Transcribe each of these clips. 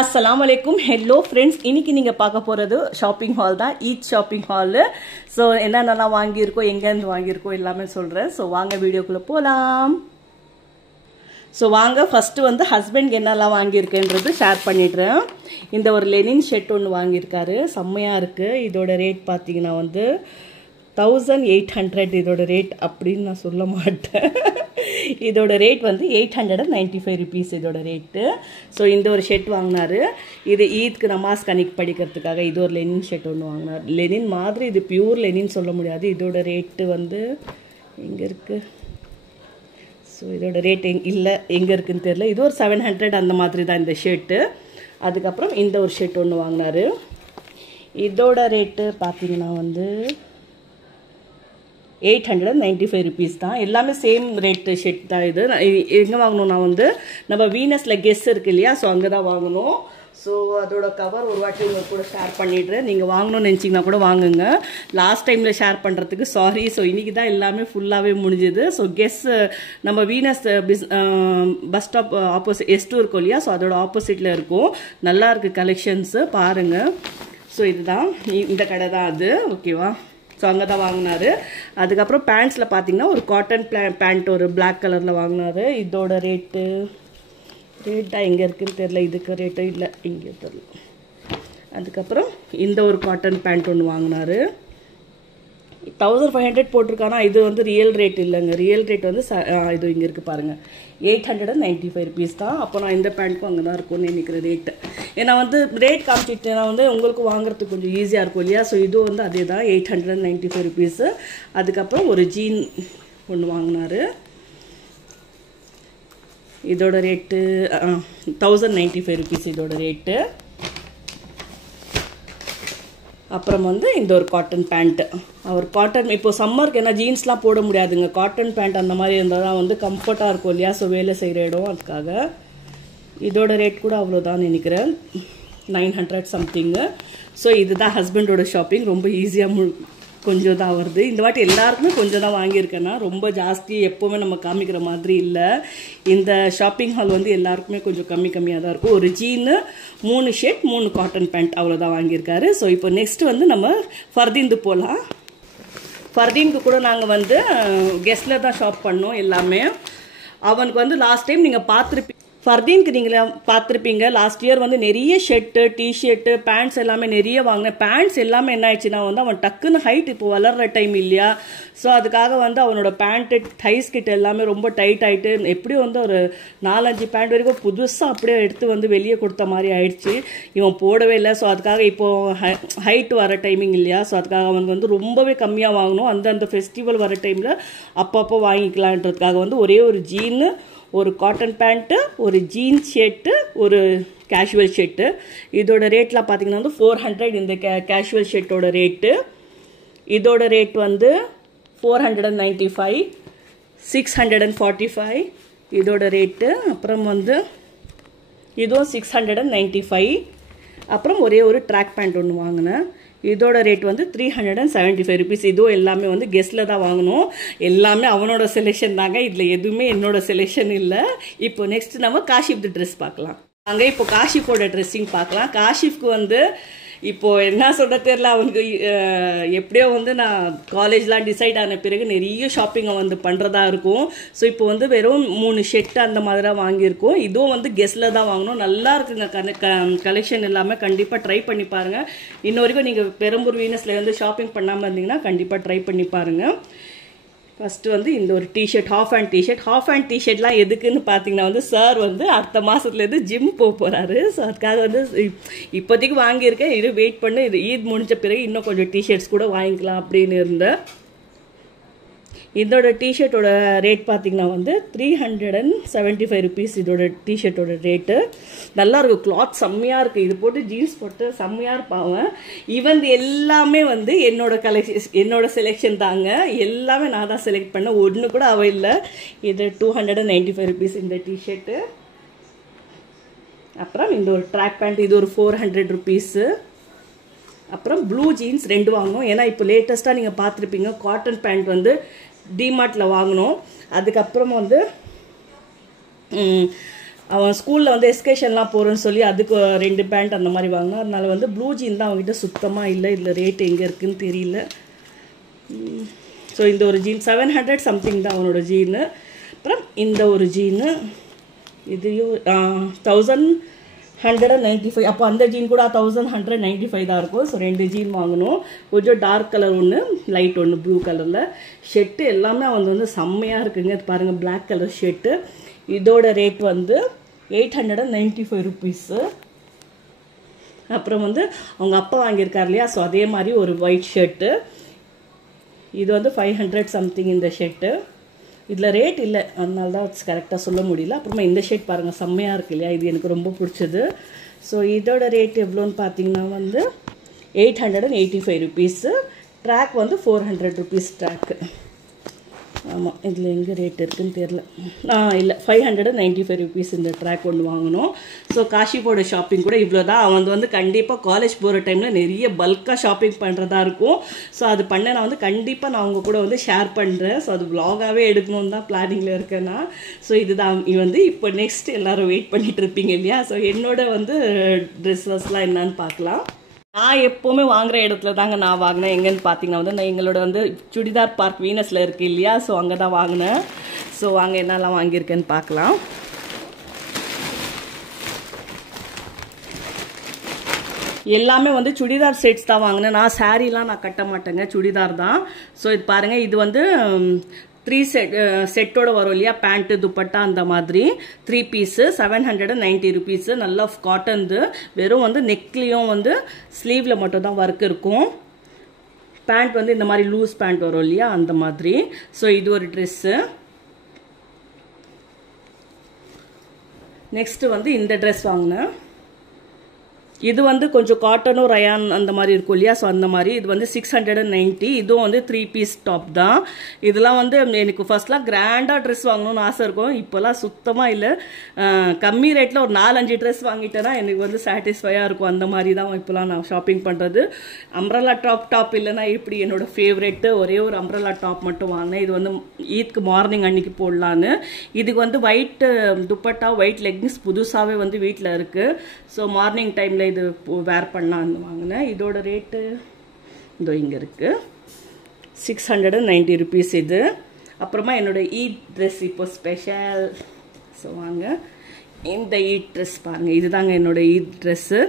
Assalamualaikum. Hello friends. இன்னைக்கு நீங்க பார்க்க போறது ஷாப்பிங் ஹால் தான். Each shopping hall. சோ என்னென்னலாம் வாங்கி இருக்கோம், எங்க இருந்து வாங்கி இருக்கோம் எல்லாமே சொல்றேன். சோ வாங்க வீடியோக்குள்ள போலாம். சோ வாங்க ஃபர்ஸ்ட் வந்து ஹஸ்பண்ட் என்னெல்லாம் வாங்கி இருக்கேன்றது ஷேர் பண்ணிடுறேன். இந்த ஒரு லெனின் ஷர்ட் ஒன்னு வாங்கி இருக்காரு. செம்மையா இருக்கு. இதோட ரேட் பாத்தீங்கன்னா வந்து 1800 இதோட ரேட் அப்படின்னு நான் சொல்ல மாட்டேன். இதோட ரேட் வந்து 895 rupees இதோட ரேட்டு. ஸோ இந்த ஒரு ஷர்ட் வாங்கினாரு. இது ஈத்க்கு நமாஸ் கனிக் படிக்கிறதுக்காக இது ஒரு லெனின் ஷர்ட் ஒன்று வாங்கினார். லெனின் மாதிரி இது பியூர் லெனின் சொல்ல முடியாது. இதோட ரேட்டு வந்து எங்கே இருக்குது? ஸோ இதோட ரேட் எங்கே இருக்குன்னு தெரியல. இது ஒரு 700 அந்த மாதிரி தான் இந்த ஷர்ட்டு. அதுக்கப்புறம் இந்த ஒரு ஷர்ட் ஒன்று வாங்கினாரு. இதோட ரேட்டு பார்த்தீங்கன்னா வந்து 895 rupees தான். எல்லாமே சேம் ரேட்டு ஷர்ட் தான். இது எங்கே வாங்கணும்னா வந்து நம்ம வீனஸில் கெஸ் இருக்கு இல்லையா, ஸோ அங்கே தான் வாங்கணும். ஸோ அதோட கவர் ஒரு வாட்டி உங்களுக்கு கூட ஷேர் பண்ணிடுறேன். நீங்கள் வாங்கணும்னு நினச்சிங்கன்னா கூட வாங்குங்க. லாஸ்ட் டைமில் ஷேர் பண்ணுறதுக்கு சாரி. ஸோ இன்றைக்கி தான் எல்லாமே ஃபுல்லாகவே முடிஞ்சுது. ஸோ கெஸ் நம்ம Venus bus stop opposite S2 இருக்கும் இல்லையா, ஸோ அதோட ஆப்போசிட்டில் இருக்கும். நல்லா இருக்குது கலெக்ஷன்ஸு, பாருங்கள். ஸோ இதுதான் இந்த கடை தான் அது. ஓகேவா? ஸோ அங்கே தான் வாங்கினாரு. அதுக்கப்புறம் பேண்ட்ஸில் பார்த்தீங்கன்னா ஒரு காட்டன் பேண்ட் ஒரு பிளாக் கலரில் வாங்கினாரு. இதோட ரேட்டாக எங்கே இருக்குன்னு தெரில. இதுக்கு ரேட்டும் இல்லை, இங்கே தெரில. அதுக்கப்புறம் இந்த ஒரு காட்டன் பேண்ட் ஒன்று வாங்கினாரு. 1500 போட்டிருக்கானா, இது வந்து ரியல் ரேட் இல்லைங்க. ரியல் ரேட் வந்து இது இங்கே இருக்குது பாருங்கள், 895 rupees தான். அப்போ நான் இந்த பேண்ட்க்கும் அங்கே தான் இருக்கும்னு நினைக்கிற ரேட்டு. ஏன்னா வந்து ரேட் காமிச்சிட்டேன்னா வந்து உங்களுக்கு வாங்குறதுக்கு கொஞ்சம் ஈஸியாக இருக்கும் இல்லையா. ஸோ இது வந்து அதே தான் 895 rupees. அதுக்கப்புறம் ஒரு ஜீன் ஒன்று வாங்கினாரு. இதோட ரேட்டு 1095 rupees இதோட ரேட்டு. அப்புறம் வந்து இந்த ஒரு காட்டன் பேண்ட்டு. அவர் காட்டன் இப்போ சம்மருக்கு ஏன்னா ஜீன்ஸ்லாம் போட முடியாதுங்க. காட்டன் பேண்ட் அந்த மாதிரி இருந்தால் தான் வந்து கம்ஃபர்ட்டாக இருக்கும் இல்லையா. ஸோ வேலை செய்கிற இடம், அதுக்காக. இதோட ரேட் கூட அவ்வளோதான் நினைக்கிறேன், 900 சம்திங்கு. ஸோ இதுதான் ஹஸ்பண்டோட ஷாப்பிங். ரொம்ப ஈஸியாக கொஞ்சம் தான் வருது. இந்த வாட்டி எல்லாருக்குமே கொஞ்சம் தான் வாங்கியிருக்கேன்னா, ரொம்ப ஜாஸ்தி எப்போவுமே நம்ம காமிக்கிற மாதிரி இல்லை. இந்த ஷாப்பிங் ஹால் வந்து எல்லாருக்குமே கொஞ்சம் கம்மியாக தான் இருக்கும். ஒரு ஜீனு, 3 ஷர்ட், 3 காட்டன் பேண்ட் அவ்வளோதான் வாங்கியிருக்காரு. ஸோ இப்போ நெக்ஸ்ட் வந்து நம்ம ஃபர்தீன்து போகலாம். ஃபர்தீனுக்கு கூட நாங்கள் வந்து கெஸ்டில் தான் ஷாப் பண்ணோம் எல்லாமே. அவனுக்கு வந்து லாஸ்ட் டைம் நீங்கள் பார்த்துருப்பீங்க, ஃபர்தீனுக்கு நீங்கள் பார்த்துருப்பீங்க. லாஸ்ட் இயர் வந்து நிறைய ஷர்ட்டு, டிஷர்ட்டு, பேண்ட்ஸ் எல்லாமே நிறைய வாங்கினேன். பேண்ட்ஸ் எல்லாமே என்ன ஆயிடுச்சுன்னா வந்து அவன் டக்குன்னு ஹைட் இப்போ வளர்கிற டைம் இல்லையா. ஸோ அதுக்காக வந்து அவனோட பேண்ட்டு டைஸ் கிட்ட எல்லாமே ரொம்ப டைட் ஆகிட்டு எப்படியும் வந்து ஒரு 4-5 பேண்ட் வரைக்கும் புதுசாக அப்படியே எடுத்து வந்து வெளியே கொடுத்த மாதிரி ஆயிடுச்சு. இவன் போடவே இல்லை. ஸோ அதுக்காக இப்போது ஹைட் வர டைமிங் இல்லையா, ஸோ அதுக்காக அவனுக்கு வந்து ரொம்பவே கம்மியாக வாங்கணும். அந்தந்த ஃபெஸ்டிவல் வர டைமில் அப்பப்போ வாங்கிக்கலான்றதுக்காக வந்து ஒரே ஒரு ஜீனு, ஒரு காட்டன் பேண்ட்டு, ஒரு ஜீன்ஸ் ஷர்ட்டு, ஒரு கேஷுவல் ஷர்ட்டு. இதோட ரேட்லாம் பார்த்தீங்கன்னா வந்து 400 இந்த கேஷுவல் ஷர்ட்டோட ரேட்டு. இதோட ரேட் வந்து 495, 645 இதோட ரேட்டு. அப்புறம் வந்து இதுவும் 695. அப்புறம் ஒரே ஒரு ட்ராக் பேண்ட் ஒன்று வாங்கினேன். இதோட ரேட் வந்து 375 rupees. இதுவும் எல்லாமே வந்து கெஸ்டில் தான் வாங்கணும். எல்லாமே அவனோட செலெக்ஷன் தாங்க. இதில் எதுவுமே என்னோட செலெக்ஷன் இல்லை. இப்போ நெக்ஸ்ட் நம்ம காஷிஃப் ட்ரெஸ் பார்க்கலாம். அங்கே இப்போ காஷிஃபோட ட்ரெஸ்ஸிங் பார்க்கலாம். காஷிஃப்க்கு வந்து இப்போது என்ன சொல்ல தெரியல. அவனுக்கு எப்படியோ வந்து நான் காலேஜ்லாம் டிசைட் ஆன பிறகு நிறைய ஷாப்பிங்கை வந்து பண்ணுறதா இருக்கும். ஸோ இப்போ வந்து வெறும் 3 ஷர்ட்டு அந்த மாதிரி தான் வாங்கியிருக்கோம். இதுவும் வந்து கெஸ்டில் தான் வாங்கணும். நல்லா இருக்குங்க கலெக்ஷன் எல்லாமே. கண்டிப்பாக ட்ரை பண்ணி பாருங்கள். இன்ன வரைக்கும் நீங்கள் பெரம்பூர் வீனஸில் வந்து ஷாப்பிங் பண்ணாமல் இருந்தீங்கன்னா கண்டிப்பாக ட்ரை பண்ணி பாருங்கள். ஃபஸ்ட்டு வந்து இந்த ஒரு டிஷர்ட், ஹாஃப் ஹேண்ட் டிஷர்ட்லாம் எதுக்குன்னு பார்த்தீங்கன்னா வந்து சார் வந்து அடுத்த மாதத்துலேருந்து ஜிம் போகிறாரு. ஸோ அதுக்காக வந்து இப்போதைக்கு வாங்கியிருக்கேன். இது வெயிட் பண்ணு, இது ஈத் முடிஞ்ச பிறகு இன்னும் கொஞ்சம் டிஷர்ட்ஸ் கூட வாங்கிக்கலாம் அப்படின்னு இருந்தேன். இதோட டிஷர்ட்டோட ரேட் பார்த்தீங்கன்னா வந்து 375 rupees இதோட டிஷர்ட்டோட ரேட்டு. நல்லா இருக்கும், கிளாத் செம்மையாக இருக்குது. இது போட்டு ஜீன்ஸ் போட்டு செம்மையாக இருப்பாங்க. ஈவன் எல்லாமே வந்து என்னோட செலெக்ஷன் தாங்க. எல்லாமே நான் தான் செலக்ட் பண்ணேன். ஒன்று கூட அவ இல்லை. இது 295 rupees இந்த டிஷர்ட்டு. அப்புறம் இந்த ஒரு ட்ராக் பேண்ட், இது ஒரு 400 rupees. அப்புறம் ப்ளூ ஜீன்ஸ் 2 வாங்கணும். ஏன்னா இப்போ லேட்டஸ்ட்டாக நீங்கள் பார்த்துருப்பீங்க காட்டன் பேண்ட் வந்து டிமார்ட்டில் வாங்கினோம். அதுக்கப்புறம் வந்து அவன் ஸ்கூலில் வந்து எஸ்கேஷன்லாம் போகிறேன்னு சொல்லி அதுக்கு 2 பேண்ட் அந்த மாதிரி வாங்கினா. அதனால வந்து ப்ளூ ஜீன் தான் அவங்ககிட்ட சுத்தமாக இல்லை. இதில் ரேட் எங்கே இருக்குதுன்னு தெரியல. ஸோ இந்த ஒரு ஜீன் 700 சம்திங் தான் அவனோட ஜீனு. அப்புறம் இந்த ஒரு ஜீனு இதையும் 1195. அப்போ அந்த ஜீன் கூட 1195 தான் இருக்கும். ஸோ 2 ஜீன் வாங்கணும். கொஞ்சம் டார்க் கலர் ஒன்று, லைட் ஒன்று ப்ளூ கலரில். ஷர்ட்டு எல்லாமே அவன் வந்து செம்மையாக இருக்குங்க. பாருங்கள், பிளாக் கலர் ஷர்ட்டு. இதோட ரேட் வந்து 895 ருபீஸு. அப்புறம் வந்து அவங்க அப்பா வாங்கியிருக்கார் இல்லையா, ஸோ அதே மாதிரி ஒரு ஒயிட் ஷர்ட்டு. இது வந்து 500 சம்திங் இந்த ஷர்ட்டு. இதில் ரேட் இல்லை, அதனால தான் கரெக்டாக சொல்ல முடியல. அப்புறமா இந்த ஷர்ட் பாருங்கள், செம்மையாக இருக்கு இல்லையா, இது எனக்கு ரொம்ப பிடிச்சது. ஸோ இதோட ரேட் எவ்வளோன்னு பார்த்தீங்கன்னா வந்து 885 ருபீஸு. ட்ராக் வந்து 400 ருபீஸ் ட்ராக்கு. ஆமாம், இதில் எங்கே ரேட் இருக்குதுன்னு தெரில. இல்லை, 595 ருபீஸ் இந்த ட்ராக் ஒன்று வாங்கணும். ஸோ காஷிப்போட ஷாப்பிங் கூட இவ்வளோ தான். அவன் வந்து கண்டிப்பாக காலேஜ் போகிற டைமில் நிறைய பல்காக ஷாப்பிங் பண்ணுறதா இருக்கும். ஸோ அது பண்ண நான் வந்து கண்டிப்பாக நான் அவங்க கூட வந்து ஷேர் பண்ணுறேன். ஸோ அது வ்ளாகாகவே எடுக்கணும்னு தான் பிளானிங்கில் இருக்கேன்னா. ஸோ இதுதான் வந்து இப்போ நெக்ஸ்ட் எல்லோரும் வெயிட் பண்ணிகிட்டு இருப்பீங்க இல்லையா. ஸோ என்னோட வந்து ட்ரெஸ்ஸஸ்லாம் என்னன்னு பார்க்கலாம். நான் எப்போவுமே வாங்குகிற இடத்துல தாங்க நான் வாங்கினேன். எங்கன்னு பார்த்தீங்கன்னா வந்து நான் எங்களோட வந்து சுடிதார் பார்க் வீனஸில் இருக்குது இல்லையா, ஸோ அங்கே தான் வாங்கினேன். ஸோ வாங்க என்னெல்லாம் வாங்கியிருக்கேன்னு பார்க்கலாம். எல்லாமே வந்து சுடிதார் செட்ஸ் தான் வாங்கினேன். நான் சாரீலாம் நான் கட்ட மாட்டேங்க, சுடிதார் தான். ஸோ இது பாருங்கள், இது வந்து 3 செட்டோட வரும் இல்லையா, பேண்ட்டு துப்பட்டா அந்த மாதிரி 3 பீஸு 790 ருபீஸு. நல்லா காட்டன்து. வெறும் வந்து நெக்லேயும் வந்து ஸ்லீவில் மட்டும் தான் ஒர்க் இருக்கும். பேண்ட் வந்து இந்த மாதிரி லூஸ் பேண்ட் வரும் இல்லையா, அந்த மாதிரி. ஸோ இது ஒரு ட்ரெஸ்ஸு. நெக்ஸ்ட்டு வந்து இந்த ட்ரெஸ் வாங்கினேன். இது வந்து கொஞ்சம் காட்டனும் ரயான் அந்த மாதிரி இருக்கும் இல்லையா, ஸோ அந்த மாதிரி. இது வந்து 690. இதுவும் வந்து 3 பீஸ் டாப் தான். இதெல்லாம் வந்து எனக்கு ஃபர்ஸ்ட்லாம் கிராண்டாக ட்ரெஸ் வாங்கணும்னு ஆசை இருக்கும். இப்போல்லாம் சுத்தமாக இல்லை. கம்மி ரேட்டில் ஒரு 4-5 ட்ரெஸ் வாங்கிட்டேன்னா எனக்கு வந்து சாட்டிஸ்ஃபையாக இருக்கும். அந்த மாதிரி தான் இப்போலாம் நான் ஷாப்பிங் பண்ணுறது. அம்ப்ரல்லா டாப் இல்லைன்னா இப்படி என்னோட ஃபேவரெட்டு ஒரே ஒரு அம்ப்ரல்லா டாப் மட்டும் வாங்கினேன். இது வந்து ஈத்க்கு மார்னிங் அன்னைக்கு போடலான்னு. இதுக்கு வந்து ஒயிட் துப்பட்டா, ஒயிட் லெகின்ஸ் புதுசாகவே வந்து வீட்டில் இருக்குது. ஸோ மார்னிங் டைமில் இது வேர் பண்ணலான்னு வாங்கினேன். இதோட ரேட்டு இதோ இங்கே இருக்குது, 690 ருபீஸ் இது. அப்புறமா என்னோட ஈத் ட்ரெஸ் இப்போ ஸ்பெஷல். ஸோ வாங்க, இந்த ஈத் ட்ரெஸ் பாருங்கள், இதுதாங்க என்னோட ஈத் ட்ரெஸ்ஸு.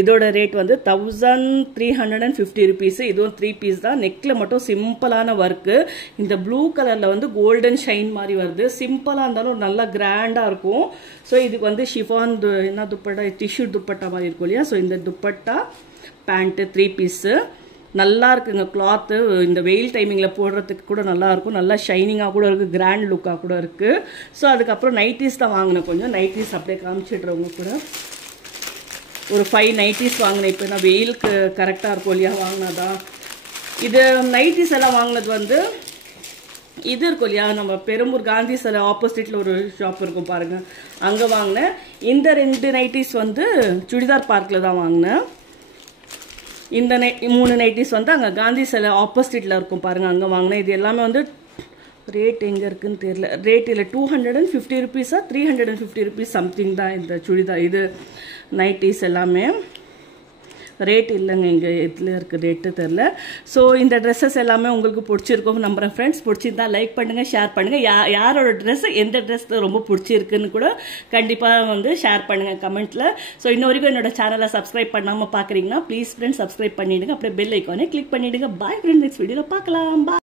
இதோட ரேட் வந்து 1350 ருபீஸு. இதுவும் 3 பீஸ் தான். நெக்கில் மட்டும் சிம்பிளான ஒர்க்கு. இந்த ப்ளூ கலரில் வந்து கோல்டன் ஷைன் மாதிரி வருது. சிம்பிளாக இருந்தாலும் நல்லா கிராண்டாக இருக்கும். ஸோ இதுக்கு வந்து ஷிஃபான் என்ன துப்பட்டா, டிஷ்யூ துப்பட்டா மாதிரி இருக்கும் இல்லையா. ஸோ இந்த துப்பட்டா பேண்ட்டு 3 பீஸு நல்லா இருக்குங்க. கிளாத்து இந்த வெயில் டைமிங்கில் போடுறதுக்கு கூட நல்லாயிருக்கும். நல்லா ஷைனிங்காக கூட இருக்குது, கிராண்ட் லுக்காக கூட இருக்குது. ஸோ அதுக்கப்புறம் நைட்டிஸ் தான் வாங்கினேன். கொஞ்சம் நைட்டிஸ் அப்படியே காமிச்சிடுறவங்க கூட ஒரு 5 நைட்டிஸ் வாங்கினேன். இப்போ நான் வெயிலுக்கு கரெக்டாக இருக்கும் இல்லையா, வாங்கினதான். இது நைட்டிஸ் எல்லாம் வாங்கினது வந்து இது இருக்கும் இல்லையா, நம்ம பெரும்பூர் காந்தி சிலை ஆப்போசிட்டில் ஒரு ஷாப் இருக்கும் பாருங்கள், அங்கே வாங்கினேன். இந்த 2 நைட்டிஸ் வந்து சுடிதார் பார்க்கில் தான் வாங்கினேன். இந்த 3 நைட்டிஸ் வந்து அங்கே காந்தி சிலை ஆப்போசிட்டில் இருக்கும் பாருங்கள், அங்கே வாங்கினேன். இது எல்லாமே வந்து ரேட் எங்கே இருக்குதுன்னு தெரியல. ரேட் இல்லை, 250 ருபீஸா 350 ருபீஸ் சம்திங் தான் இந்த சுடிதார். இது நைட்டிஸ் எல்லாமே ரேட் இல்லைங்க, இங்கே இதில் இருக்குது ரேட்டு தெரில. ஸோ இந்த ட்ரெஸ்ஸஸ் எல்லாமே உங்களுக்கு பிடிச்சிருக்கும் நம்புகிறேன் ஃப்ரெண்ட்ஸ். பிடிச்சிருந்தா லைக் பண்ணுங்கள், ஷேர் பண்ணுங்கள். யாரோட ட்ரெஸ் எந்த ட்ரெஸ் ரொம்ப பிடிச்சிருக்குன்னு கூட கண்டிப்பாக வந்து ஷேர் பண்ணுங்கள் கமெண்ட்டில். ஸோ இன்ன வரைக்கும் என்னோட சேனலை சப்ஸ்கிரைப் பண்ணாமல் பார்க்குறீங்கன்னா ப்ளீஸ் ஃப்ரெண்ட்ஸ் சப்ஸ்கிரைப் பண்ணிவிடுங்க. அப்படியே பெல் ஐக்கானே கிளிக் பண்ணிவிடுங்க. பாய் ஃப்ரெண்ட்ஸ், நெக்ஸ்ட் வீடியோவில் பார்க்கலாம். பாய்.